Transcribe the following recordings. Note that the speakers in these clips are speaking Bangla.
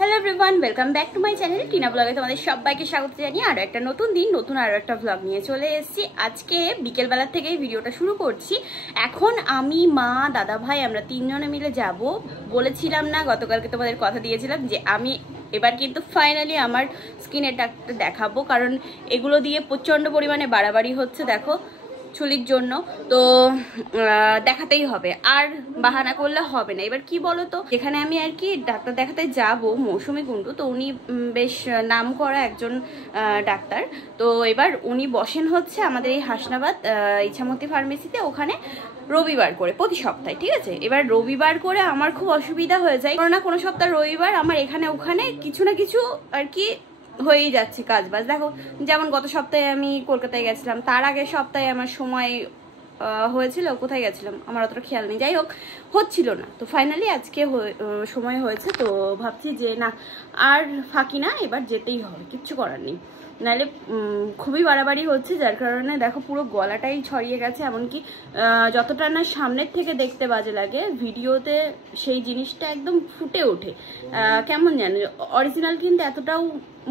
Hello everyone welcome back to my channel Tina ब्लगे तुम्हारे सबाइके स्वागत जानिए आरो एक नतून दिन नतून आरो एक ब्लग निये चले एसेछि। आजके बिकेल बेला थेकेई भिडियोटा शुरू करछि। एखन आमी मा दादा भाई आमरा तीनजने मिले जाबो। बोलेछिलाम ना गतकालके तोमादेर कथा दियेछिलाम जे आमी एबार किन्तु फाइनाली आमार स्किनेर डाक्तार देखाबो, कारण एगुलो दिये प्रचंड परिमाणे बाड़ाबाड़ी होच्छे। देखो चुलिर जोन्नो तो देखातेई होबे, आर बाहाना करले होबे ना। एबार कि बोलो तो जेखाने आमी आर कि डाक्तार देखाते जाबो मौसुमी कुंडू, तो उनी बेश नाम करा एकजन डाक्तार। तो एबार उनी बसेन होच्छे आमादेर एई हासनाबाद इच्छामती फार्मेसिते, ओखाने रविवार करे प्रति सप्ताहे। ठीक आछे, एबार रविवार करे आमार खूब असुविधा हये जाय, कोनो ना कोनो सप्ताह रविवार आमार एखाने ओखाने किछु ना किछु आर कि হয়েই যাচ্ছে কাজ বাজ। দেখো যেমন গত সপ্তাহে আমি কলকাতায় গেছিলাম, তার আগের সপ্তাহে আমার সময় হয়েছিল, কোথায় গেছিলাম আমার অতটা খেয়াল নেই, যাই হোক হচ্ছিল না। তো ফাইনালি আজকে সময় হয়েছে, তো ভাবছি যে না আর ফাঁকি না, এবার যেতেই হবে, কিচ্ছু করার নেই, নাহলে খুবই বাড়াবাড়ি হচ্ছে। যার কারণে দেখো পুরো গলাটাই ছড়িয়ে গেছে, এমনকি যতটা না সামনের থেকে দেখতে বাজে লাগে ভিডিওতে সেই জিনিসটা একদম ফুটে ওঠে, কেমন জানো অরিজিনাল কিন্তু এতটাও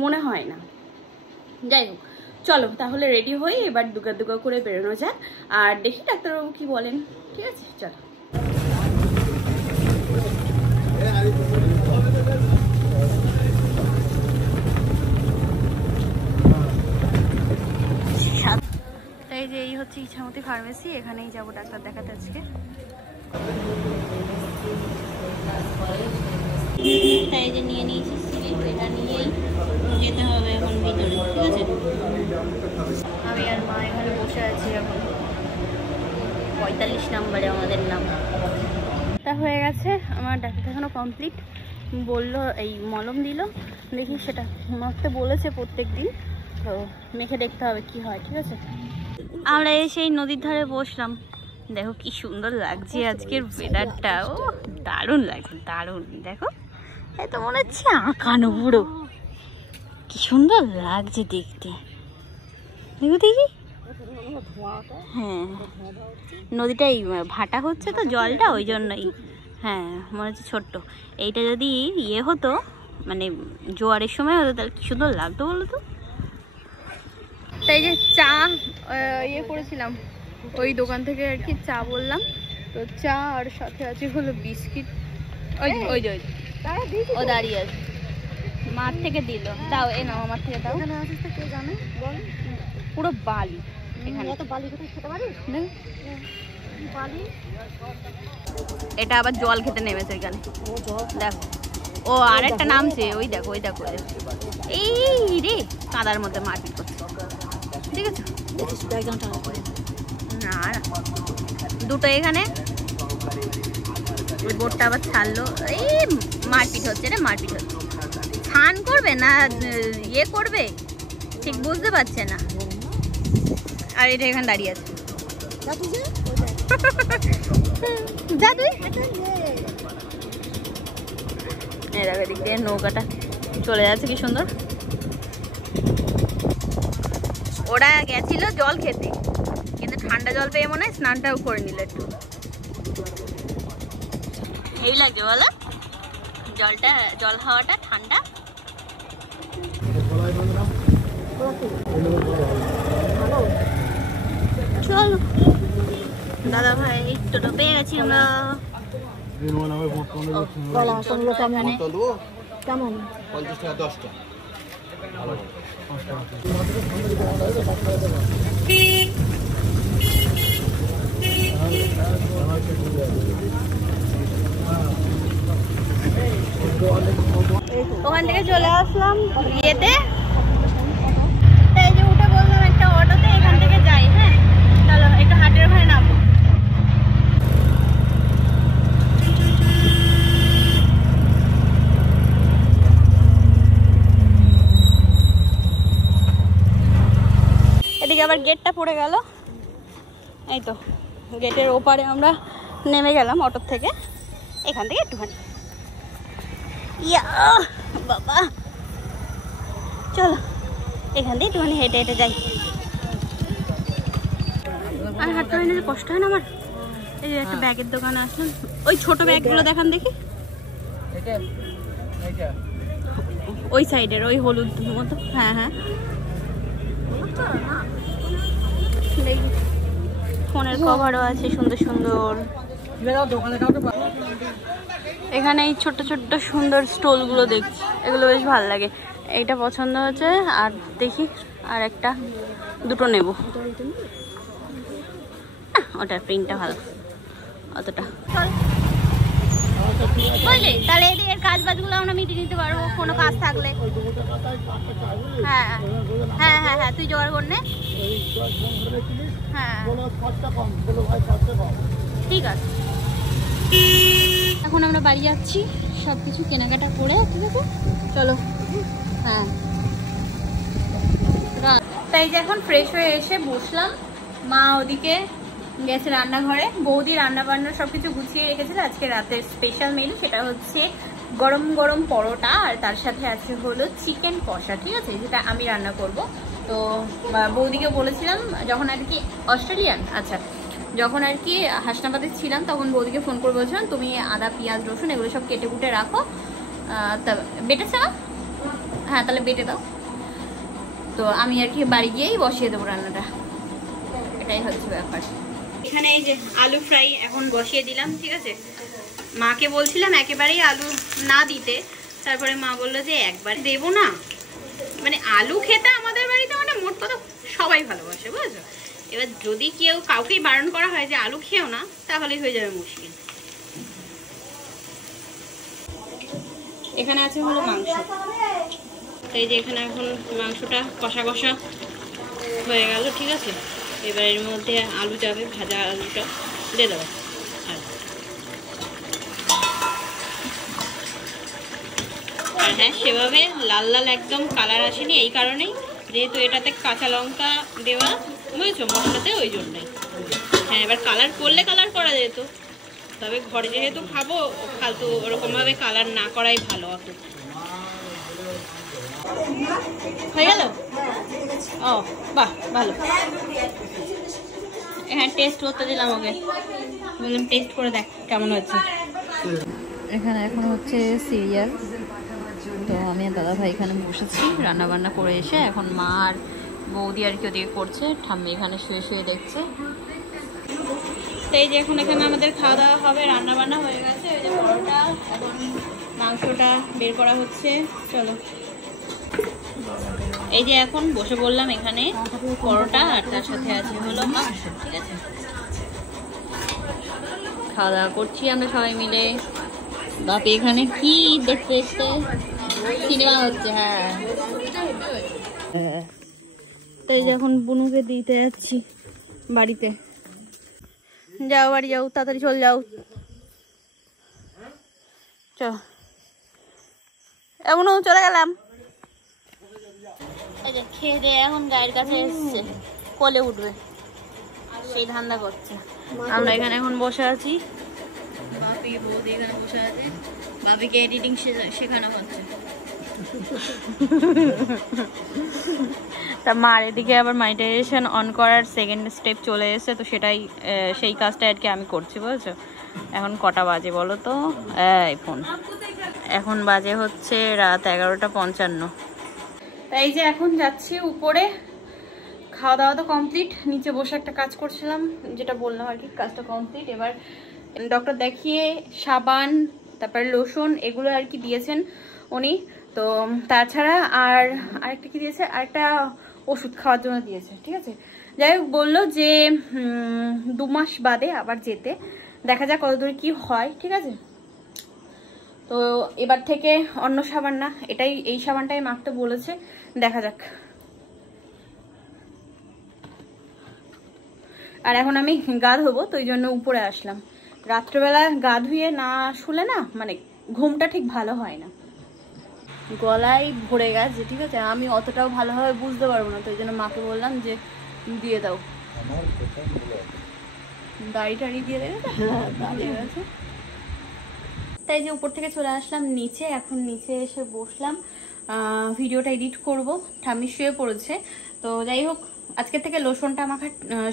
মনে হয় না। যাই হোক চলো তাহলে রেডি হই, এবার দুগা দুগা করে বেরোনো যাক, আর দেখি ডাক্তারবাবু কি বলেন। ঠিক আছে চলো। এই যে এই হচ্ছে ইচ্ছামতি ফার্মেসি, এখানেই যাবো ডাক্তার দেখাতে আজকে। তাই যে নিয়ে নিয়েছি স্লিপ, এটা নিয়েই যেতে হবে এখন ভিতরে। ঠিক আছে, আমি আর মা এখানে বসে আছি এখন 45 নম্বরে আমাদের নাম। তা হয়ে গেছে আমার ডাক্তার দেখানো কমপ্লিট। বললো এই মলম দিল, দেখি সেটা মাখতে বলেছে প্রত্যেক দিন, তো মেখে দেখতে হবে কি হয়। ঠিক আছে, আমরা এসে এই নদীর ধারে বসলাম। দেখো কি সুন্দর লাগছে আজকের ওয়েদারটা, ও দারুণ লাগছে দারুণ। দেখো এই তো মনে হচ্ছে আঁকানো পুরো, কি সুন্দর লাগছে দেখতে। দেখো দেখি, হ্যাঁ নদীটা এই ভাটা হচ্ছে তো জলটা, ওই জন্যই হ্যাঁ মনে হচ্ছে ছোট্ট। এইটা যদি ইয়ে হতো মানে জোয়ারের সময় হতো তাহলে কি সুন্দর লাগতো বলো তো। তাই যে চা ইয়ে করেছিলাম ওই দোকান থেকে আর কি, চা বললাম তো চা, আর সাথে আছে হলো বিস্কিট। ওই ওই যে ও দাঁড়িয়ে আছে, মাঠ থেকে দিল। দাও এ নাও আমার থেকে দাও। পুরো বালি এখানে, এটা আবার জল খেতে নেমেছে এখানে। দেখো ও আর একটা নামছে, ওই দেখো ওই দেখো এই রে কাদার মধ্যে মারপিট করছে। ঠিক আছে না দুটো এখানে, ওই বোটটা আবার ছাড়লো। এই মারপিট হচ্ছে রে, মারপিট হচ্ছে। স্নান করবে না ইয়ে করবে ঠিক বুঝতে পারছে না। আর এটা এখানে দাঁড়িয়ে আছে, যা তুই এদিক দিয়ে নৌকাটা চলে যাচ্ছে, কি সুন্দর। ওরা গেছিল জল খেতে, কিন্তু ঠান্ডা জল পেয়ে মনে হয় স্নানটাও করে নিল একটু। এই লাগে বলো জলটা, জল হাওয়াটা ঠান্ডা। চলো দাদা ভাই টোটো পেয়ে গেছি আমরা। কেমন 50 টাকা 10টা। ওখান থেকে চলে আসলাম বিয়েতে, তাই যে উঠে বললাম একটা অটোতে এখান থেকে যাই। হ্যাঁ চলো একটু হাটের ওখানে নামবো। এদিকে আবার গেটটা পড়ে গেল, এই তো গেটের ওপারে আমরা নেমে গেলাম অটোর থেকে। এখান থেকে একটুখানি ইয়া বাবা, চলো এখান থেকে একটুখানি হেঁটে হেঁটে যাই। আর হাঁটতে হয় না, কষ্ট হয় না আমার। এই যে একটা ব্যাগের দোকানে আসলাম, ওই ছোট ব্যাগগুলো দেখান দেখি। ওই সাইডের ওই হলুদ মতো। হ্যাঁ হ্যাঁ ফোনের কভারও আছে সুন্দর সুন্দর। এখানে এই ছোট্ট ছোট্ট সুন্দর স্টলগুলো দেখছি, এগুলো বেশ ভালো লাগে। এইটা পছন্দ হচ্ছে, আর দেখি আর একটা দুটো নেব। ওটার প্রিন্টটা ভালো অতটা। বুঝলি, তাহলে এর কাজ বাজগুলো আমরা মিটিয়ে নিতে পারবো কোনো কাজ থাকলে। হ্যাঁ হ্যাঁ হ্যাঁ হ্যাঁ তুই জোগাড় কর নে। হ্যাঁ ঠিক আছে। এখন আমরা বাড়ি যাচ্ছি সব কিছু কেনাকাটা করে, ঠিক আছে চলো। হ্যাঁ তাই যে এখন ফ্রেশ হয়ে এসে বসলাম, মা ওদিকে গেছে রান্নাঘরে, বৌদি রান্না বান্না সবকিছু গুছিয়ে রেখেছিল। আজকে রাতের স্পেশাল মেনু সেটা হচ্ছে গরম গরম পরোটা, আর তার সাথে আছে হলো চিকেন কষা, ঠিক আছে, যেটা আমি রান্না করব। তো বৌদিকে বলেছিলাম যখন আর কি অস্ট্রেলিয়ান, আচ্ছা যখন আর কি হাসনাবাদে ছিলাম তখন বৌদিকে ফোন করে বলছিলাম তুমি আদা পেঁয়াজ রসুন এগুলো সব কেটে কুটে রাখো। তা বেটেছে না? হ্যাঁ তাহলে বেটে দাও। তো আমি আর কি বাড়ি গিয়েই বসিয়ে দেবো রান্নাটা, এটাই হচ্ছে ব্যাপার। এখানে এই যে আলু ফ্রাই এখন বসিয়ে দিলাম, ঠিক আছে। মাকে বলছিলাম একেবারেই আলু না দিতে, তারপরে মা বললো যে একবার দেবো না, মানে আলু খেতে আমাদের বাড়িতে মানে মোট কথা সবাই ভালোবাসে, বুঝছো। এবার যদি কেউ কাউকেই বারণ করা হয় যে আলু খেও না, তাহলেই হয়ে যাবে মুশকিল। এখানে আছে হলো মাংস, এই যে এখানে এখন মাংসটা কষা কষা হয়ে গেল, ঠিক আছে। এবার এর মধ্যে আলু যাবে, ভাজা আলুটা দিয়ে দেবো। আর হ্যাঁ সেভাবে লাল লাল একদম কালার আসেনি এই কারণেই যেহেতু এটাতে কাঁচা লঙ্কা দেওয়া, বুঝেছো, মশলাতে, ওই জন্যই। হ্যাঁ এবার কালার করলে কালার করা যেত, তবে ঘরে যেহেতু খাবো ফালতু ওরকমভাবে কালার না করাই ভালো। অত হয়ে গেল? ও বাহ ভালো। হ্যাঁ টেস্ট করতে দিলাম ওকে, বললাম টেস্ট করে দেখ কেমন হচ্ছে। এখানে এখন হচ্ছে সিরিয়াল, তো আমি আর দাদা ভাই এখানে বসেছি রান্না বান্না করে এসে। এখন মা আর বৌদি আর কি ওদিকে করছে, ঠাম্মি এখানে শুয়ে শুয়ে দেখছে। তো এই যে এখন এখানে আমাদের খাওয়া দাওয়া হবে, রান্না বান্না হয়ে গেছে। ওই যে পরোটা, এখন মাংসটা বের করা হচ্ছে, চলো। এই যে এখন বসে বললাম এখানে পরোটা, আর তার সাথে আছে হলো মাংস, ঠিক আছে। খাওয়া দাওয়া করছি আমরা সবাই মিলে। বাপি এখানে কি দেখতে দেখতে সিনেমা হচ্ছে। হ্যাঁ তাই যখন বুনুকে দিতে যাচ্ছি বাড়িতে। যাও বাড়ি যাও, তাড়াতাড়ি চল যাও, চল। এমনও চলে গেলাম। এই যে খেয়ে দিয়ে এখন গায়ের কাছে এসছে, কোলে উঠবে সেই ধান্দা করছে। আমরা এখানে এখন বসে আছি, বাপি বৌদি এখানে বসে আছে, বাপিকে এডিটিং শেখানো হচ্ছে। তা মার এদিকে আবার মনিটাইজেশন অন করার সেকেন্ড স্টেপ চলে এসেছে, তো সেটাই সেই কাজটা আর কি আমি করছি, বুঝেছো। এখন কটা বাজে বলো তো? এই ফোন এখন বাজে হচ্ছে রাত 11:55। তাই যে এখন যাচ্ছি উপরে, খাওয়া দাওয়া তো কমপ্লিট, নিচে বসে একটা কাজ করছিলাম যেটা বললাম আর কি, কাজটা কমপ্লিট। এবার ডক্টর দেখিয়ে সাবান তারপরে লোশন এগুলো আর কি দিয়েছেন উনি, তো তাছাড়া আর আরেকটা কি দিয়েছে, আরেকটা ওষুধ খাওয়ার জন্য দিয়েছে, ঠিক আছে। যাই হোক বললো যে 2 মাস বাদে আবার যেতে, দেখা যাক কতদূর কি হয়, ঠিক আছে। তো এবার থেকে অন্য সাবান না, এটাই, এই সাবানটাই মাখতে বলেছে, দেখা যাক। আর এখন আমি গা ধোবো, তো ওই জন্য উপরে আসলাম। রাত্রেবেলা গা ধুয়ে না শুলে না মানে ঘুমটা ঠিক ভালো হয় না, গলায় ভরে গেছে, ঠিক আছে। আমি অতটাও ভালোভাবে বুঝতে পারবো না, তো ওই জন্য মাকে বললাম যে দিয়ে দাও, দাড়ি টাড়ি দিয়ে দেবে। তাই যে উপর থেকে চলে আসলাম নিচে, এখন নিচে এসে বসলাম, ভিডিওটা এডিট করব। ঠাম্মি শুয়ে পড়েছে, তো যাই হোক আজকে থেকে লোশনটা মাখা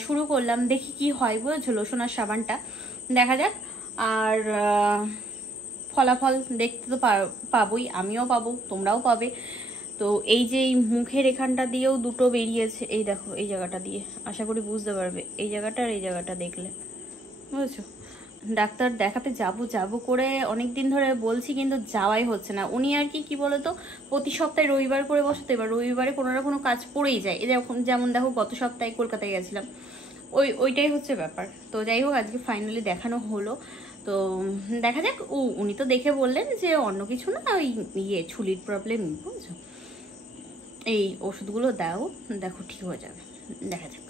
শুরু করলাম, দেখি কি হয়, বুঝেছো, লোশন আর সাবানটা দেখা যাক। আর ফলাফল দেখতে তো পাবোই, আমিও পাবো, তোমরাও পাবে। তো এই যে এই মুখের এখানটা দিয়েও দুটো বেরিয়েছে, এই দেখো এই জায়গাটা দিয়ে, আশা করি বুঝতে পারবে, এই জায়গাটা আর এই জায়গাটা দেখলে, বুঝেছো। ডাক্তার দেখাতে যাব করে অনেক দিন ধরে বলছি, কিন্তু যাওয়াই হচ্ছে না। উনি আর কি বলতো, প্রতি সপ্তাহে রবিবার করে বসে, তো এবার রবিবারে কোনো না কোনো কাজ পড়েই যায়। যেমন দেখো গত সপ্তাহে কলকাতায় গেছিলাম, ওইটাই হচ্ছে ব্যাপার। তো যাই হোক, আজকে ফাইনালি দেখানো হলো। তো দেখা যাক। উনি তো দেখে বললেন যে অন্য কিছু না, ওই ছুলির প্রবলেম, বুঝছো। এই ওষুধগুলো দাও, দেখো ঠিক হয়ে যাবে, দেখা যাক।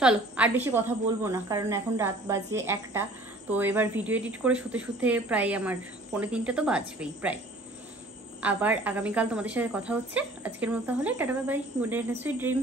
চলো আর বেশি কথা বলবো না, কারণ এখন রাত বাজে 1টা। তো এবার ভিডিও এডিট করে শুতে প্রায় আমার 2:45 তো বাজবেই প্রায়। আবার আগামীকাল তোমাদের সাথে কথা হচ্ছে। আজকের মতো তাহলে tata, bye bye, good night, sweet dream.